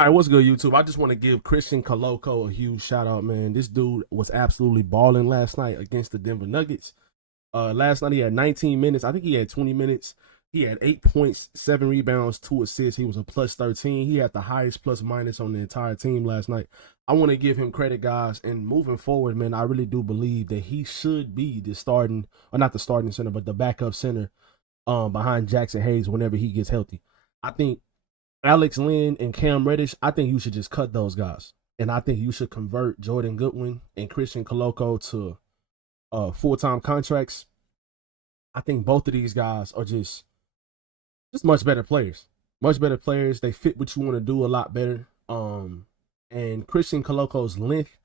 All right, what's good, YouTube? I just want to give Christian Koloko a huge shout out, man. This dude was absolutely balling last night against the Denver Nuggets. Last night he had 19 minutes. I think he had 20 minutes. He had 8 points, 7 rebounds, 2 assists. He was a plus 13. He had the highest plus minus on the entire team last night. I want to give him credit, guys. And moving forward, man, I really do believe that he should be the starting, or not the starting center, but the backup center behind Jackson Hayes whenever he gets healthy. I think Alex Lynn and Cam Reddish, I think you should just cut those guys. And I think you should convert Jordan Goodwin and Christian Koloko to full-time contracts. I think both of these guys are just much better players. Much better players. They fit what you want to do a lot better. And Christian Koloko's length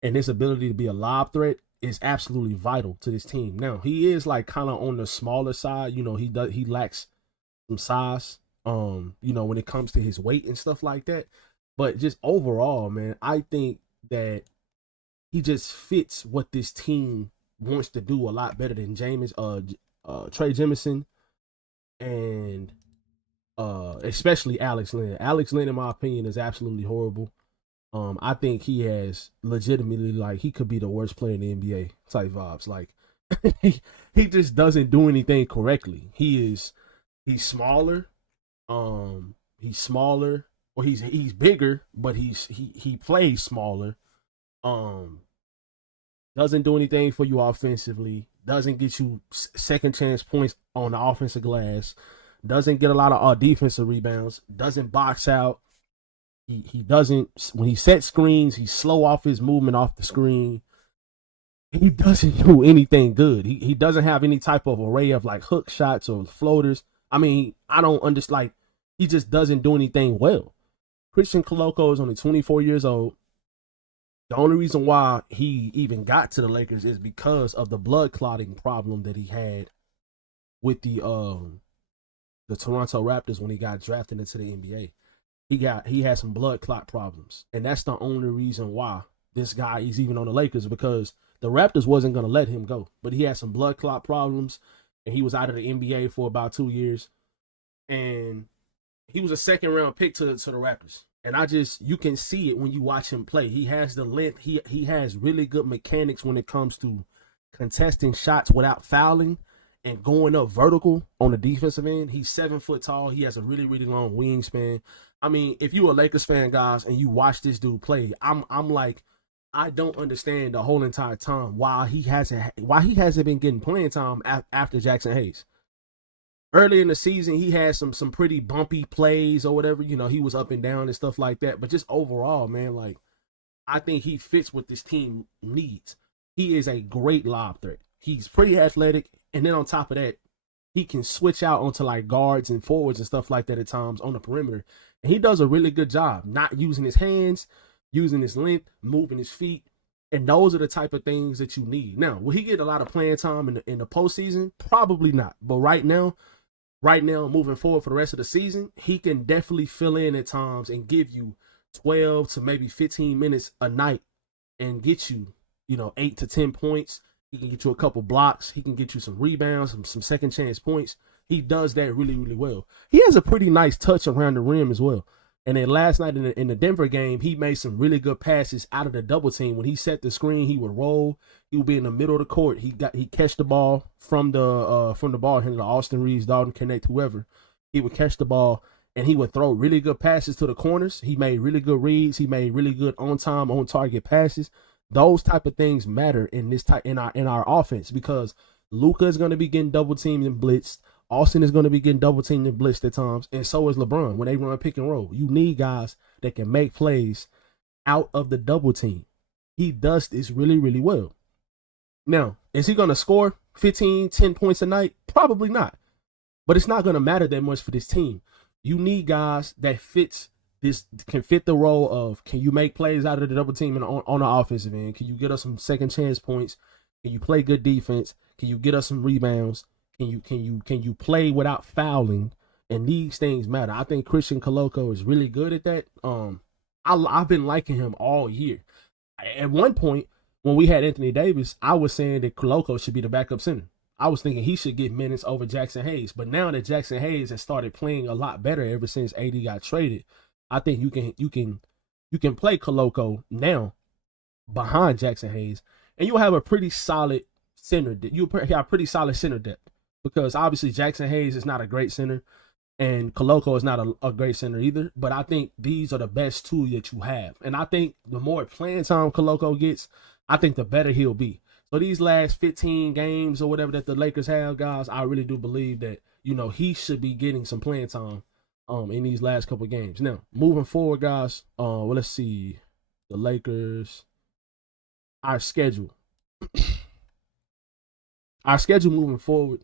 and his ability to be a lob threat is absolutely vital to this team. Now, he is like kind of on the smaller side. You know, he lacks some size. When it comes to his weight and stuff like that. But just overall, man, I think that he just fits what this team wants to do a lot better than Trey Jemison and especially Alex Lynn. Alex Lynn, in my opinion, is absolutely horrible. I think he has legitimately, like, he could be the worst player in the NBA type vibes. Like, he just doesn't do anything correctly. He's smaller. He's smaller, or he's bigger, but he plays smaller. Doesn't do anything for you offensively. Doesn't get you second chance points on the offensive glass. Doesn't get a lot of defensive rebounds. Doesn't box out. He doesn't, when he sets screens, he's slow off his movement off the screen. He doesn't do anything good. He doesn't have any type of array of like hook shots or floaters. I mean, I don't understand. Like, he just doesn't do anything well. Christian Koloko is only 24 years old. The only reason why he even got to the Lakers is because of the blood clotting problem that he had with the Toronto Raptors when he got drafted into the NBA. He had some blood clot problems, and that's the only reason why this guy is even on the Lakers, because the Raptors wasn't going to let him go. But he had some blood clot problems, and he was out of the NBA for about 2 years. And he was a second round pick to the Raptors. And you can see it when you watch him play. He has the length. He has really good mechanics when it comes to contesting shots without fouling and going up vertical on the defensive end. He's 7 foot tall. He has a really, really long wingspan. I mean, if you're a Lakers fan, guys, and you watch this dude play, I'm like, I don't understand the whole entire time why he hasn't been getting playing time after Jackson Hayes. Early in the season, he had some pretty bumpy plays or whatever. You know, he was up and down and stuff like that. But just overall, man, like, I think he fits what this team needs. He is a great lob threat. He's pretty athletic. And then on top of that, he can switch out onto like guards and forwards and stuff like that at times on the perimeter. And he does a really good job not using his hands, using his length, moving his feet. And those are the type of things that you need. Now, will he get a lot of playing time in the postseason? Probably not. But right now, moving forward for the rest of the season, he can definitely fill in at times and give you 12 to maybe 15 minutes a night and get you, 8 to 10 points. He can get you a couple blocks. He can get you some rebounds, some second chance points. He does that really, really well. He has a pretty nice touch around the rim as well. And then last night in the Denver game, he made some really good passes out of the double team. When he set the screen, he would roll. He would be in the middle of the court. He catch the ball from the ball handler, Austin Reeves, Dalton Connect, whoever. He would catch the ball and he would throw really good passes to the corners. He made really good reads. He made really good on time, on target passes. Those type of things matter in our offense, because Luka is going to be getting double teamed and blitzed. Austin is going to be getting double teamed and blitzed at times, and so is LeBron when they run pick and roll. You need guys that can make plays out of the double team. He does this really, really well. Now, is he going to score 10 points a night? Probably not. But it's not going to matter that much for this team. You need guys that can fit the role of, can you make plays out of the double team and on the offensive end? Can you get us some second chance points? Can you play good defense? Can you get us some rebounds? Can you play without fouling? And these things matter. I think Christian Koloko is really good at that. I've been liking him all year. At one point, when we had Anthony Davis, I was saying that Koloko should be the backup center. I was thinking he should get minutes over Jackson Hayes. But now that Jackson Hayes has started playing a lot better ever since AD got traded, I think you can play Koloko now behind Jackson Hayes, and you'll have a pretty solid center. You'll have pretty solid center depth because obviously Jackson Hayes is not a great center, and Koloko is not a great center either. But I think these are the best two that you have, and I think the more playing time Koloko gets, I think the better he'll be. So these last 15 games or whatever that the Lakers have, guys, I really do believe that he should be getting some playing time in these last couple of games. Now moving forward, guys, well, let's see the Lakers. Our schedule. Our schedule moving forward.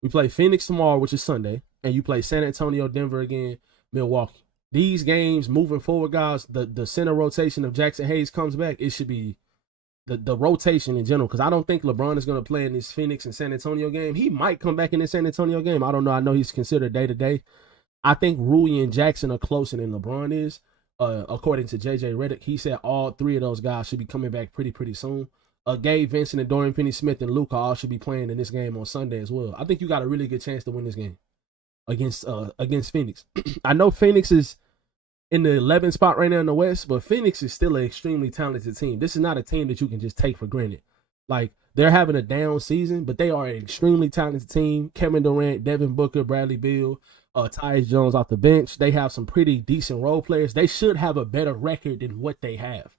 We play Phoenix tomorrow, which is Sunday, and you play San Antonio, Denver again, Milwaukee. These games moving forward, guys, the center rotation of Jackson Hayes comes back. It should be the rotation in general, because I don't think LeBron is going to play in this Phoenix and San Antonio game. He might come back in the San Antonio game. I don't know. I know he's considered day-to-day. I think Rui and Jackson are closer than LeBron is. According to JJ Redick, he said all three of those guys should be coming back pretty soon. Gabe Vincent and Dorian Finney-Smith and Luka all should be playing in this game on Sunday as well. I think you got a really good chance to win this game against Phoenix. I know Phoenix is in the 11th spot right now in the West, but Phoenix is still an extremely talented team. This is not a team that you can just take for granted. Like, they're having a down season, but they are an extremely talented team. Kevin Durant, Devin Booker, Bradley Beal, Tyus Jones off the bench. They have some pretty decent role players. They should have a better record than what they have.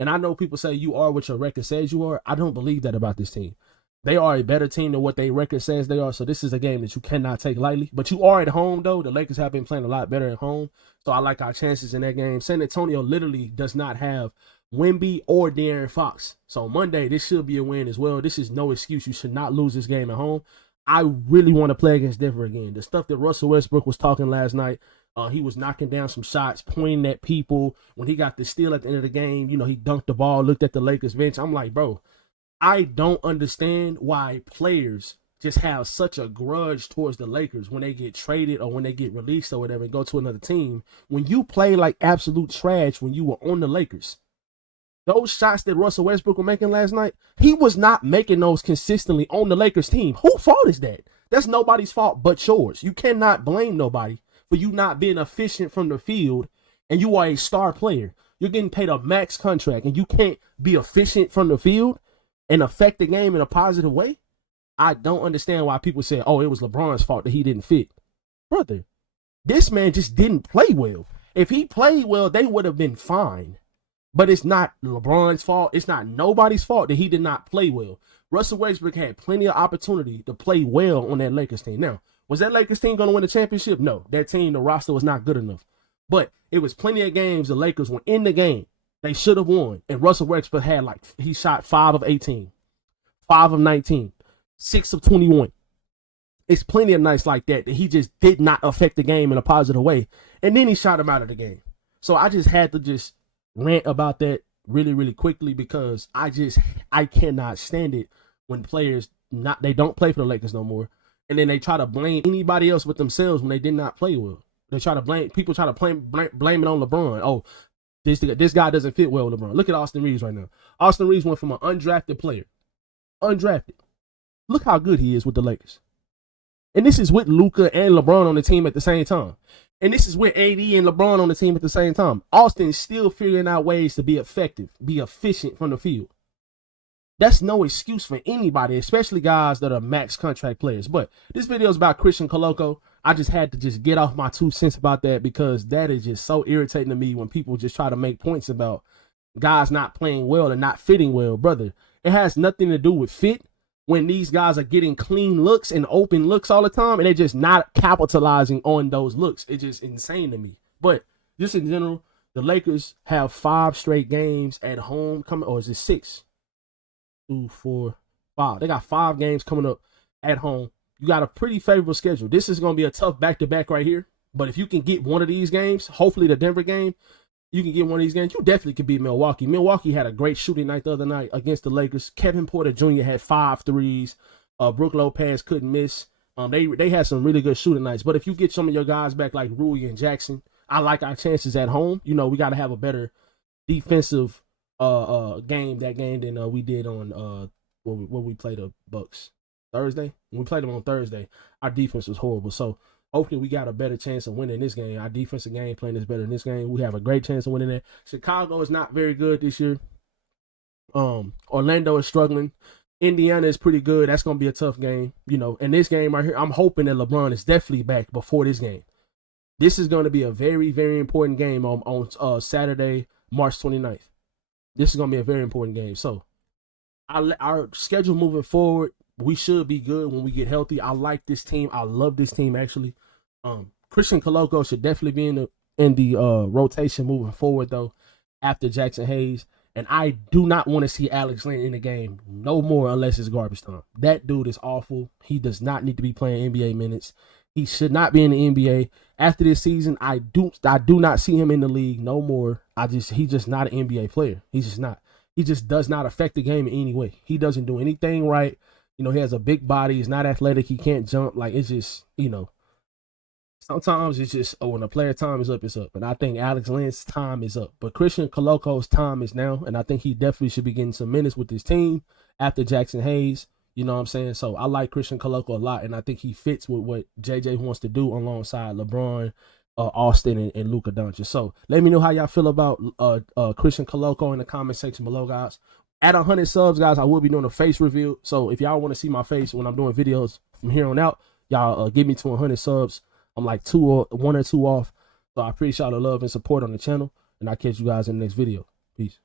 And I know people say you are what your record says you are. I don't believe that about this team. They are a better team than what their record says they are. So this is a game that you cannot take lightly. But you are at home, though. The Lakers have been playing a lot better at home. So I like our chances in that game. San Antonio literally does not have Wemby or De'Aaron Fox. So Monday, this should be a win as well. This is no excuse. You should not lose this game at home. I really want to play against Denver again. The stuff that Russell Westbrook was talking last night, he was knocking down some shots, pointing at people. When he got the steal at the end of the game, he dunked the ball, looked at the Lakers bench. I'm like, bro, I don't understand why players just have such a grudge towards the Lakers when they get traded or when they get released or whatever and go to another team. When you play like absolute trash when you were on the Lakers, those shots that Russell Westbrook was making last night, he was not making those consistently on the Lakers team. Whose fault is that? That's nobody's fault but yours. You cannot blame nobody for you not being efficient from the field, and you are a star player. You're getting paid a max contract, and you can't be efficient from the field and affect the game in a positive way. I don't understand why people say, oh, it was LeBron's fault that he didn't fit. Brother, this man just didn't play well. If he played well, they would have been fine. But it's not LeBron's fault. It's not nobody's fault that he did not play well. Russell Westbrook had plenty of opportunity to play well on that Lakers team. Now, was that Lakers team going to win the championship? No. That team, the roster was not good enough. But it was plenty of games the Lakers were in the game. They should have won. And Russell Westbrook had he shot 5 of 18, 5 of 19, 6 of 21. It's plenty of nights like that he just did not affect the game in a positive way. And then he shot him out of the game. So I just had to rant about that really quickly because I cannot stand it when players they don't play for the Lakers no more, and then they try to blame anybody else but themselves when they did not play well. They try to blame it on LeBron. Oh, this guy doesn't fit well with LeBron. Look at Austin Reeves right now. Austin Reeves went from an undrafted player, Look how good he is with the Lakers, and this is with Luka and LeBron on the team at the same time. And this is with AD and LeBron on the team at the same time. Austin is still figuring out ways to be effective, be efficient from the field. That's no excuse for anybody, especially guys that are max contract players. But this video is about Christian Koloko. I just had to get off my 2 cents about that because that is just so irritating to me when people just try to make points about guys not playing well and not fitting well. Brother, it has nothing to do with fit. When these guys are getting clean looks and open looks all the time, and they're just not capitalizing on those looks. It's just insane to me. But just in general, the Lakers have 5 straight games at home coming, or is it 6? 2, 4, 5. They got 5 games coming up at home. You got a pretty favorable schedule. This is going to be a tough back-to-back right here. But if you can get one of these games, hopefully the Denver game, you can get one of these games. You definitely could beat Milwaukee. Milwaukee had a great shooting night the other night against the Lakers. Kevin Porter Jr. had 5 threes. Brook Lopez couldn't miss. They had some really good shooting nights. But if you get some of your guys back like Rui and Jackson, I like our chances at home. We got to have a better defensive game than we did on when we played the Bucks Thursday. When we played them on Thursday, our defense was horrible. So Hopefully, we got a better chance of winning this game. Our defensive game plan is better in this game. We have a great chance of winning it. Chicago is not very good this year. Orlando is struggling. Indiana is pretty good. That's gonna be a tough game, you know. And this game right here, I'm hoping that LeBron is definitely back before this game. This is going to be a very, very important game on Saturday, March 29th. This is going to be a very important game. So our schedule moving forward, we should be good when we get healthy. I like this team. I love this team actually. Christian Koloko should definitely be in the rotation moving forward though, after Jackson Hayes. And I do not want to see Alex Len in the game no more unless it's garbage time. That dude is awful. He does not need to be playing NBA minutes. He should not be in the NBA. After this season, I do not see him in the league no more. He's just not an NBA player. He's just not. He just does not affect the game in any way. He doesn't do anything right. You know, he has a big body. He's not athletic. He can't jump. Like, it's just, you know, sometimes it's just, when a player time is up, it's up. And I think Alex Len's time is up. But Christian Koloko's time is now. And I think he definitely should be getting some minutes with his team after Jackson Hayes. You know what I'm saying? So I like Christian Koloko a lot. And I think he fits with what JJ wants to do alongside LeBron, Austin, and Luka Doncic. So let me know how y'all feel about Christian Koloko in the comment section below, guys. At 100 subs, guys, I will be doing a face reveal. So if y'all want to see my face when I'm doing videos from here on out, y'all give me to 100 subs. I'm like 1 or 2 off. So I appreciate y'all the love and support on the channel. And I'll catch you guys in the next video. Peace.